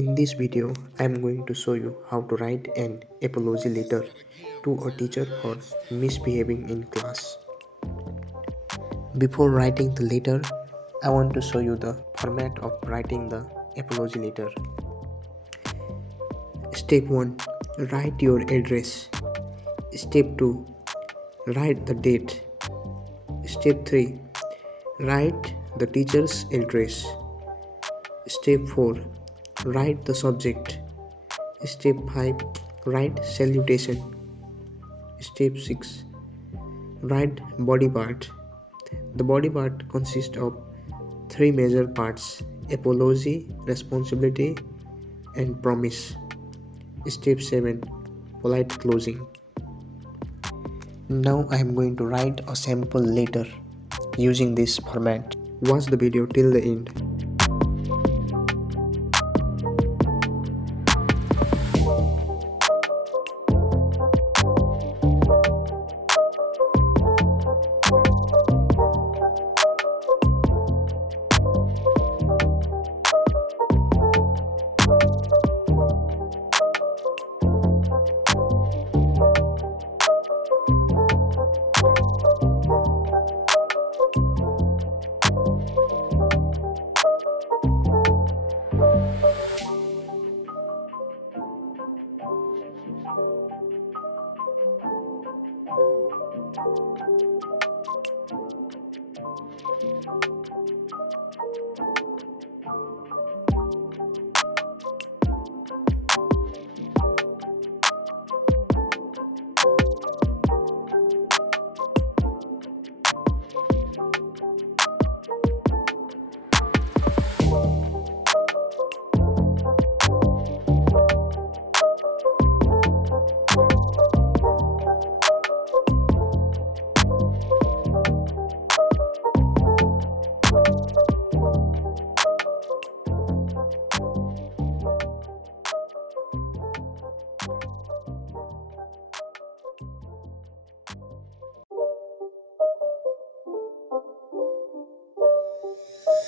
In this video, I am going to show you how to write an apology letter to a teacher for misbehaving in class. Before writing the letter, I want to show you the format of writing the apology letter. Step 1. Write your address. Step 2. Write the date. Step 3. Write the teacher's address. Step 4. Write the subject. Step 5. Write salutation. Step 6. Write body part. The body part consists of three major parts: apology, responsibility, and promise. Step 7. Polite closing. Now I am going to write a sample letter using this format. Watch the video till the end.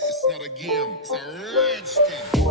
It's not a game, it's a rich thing.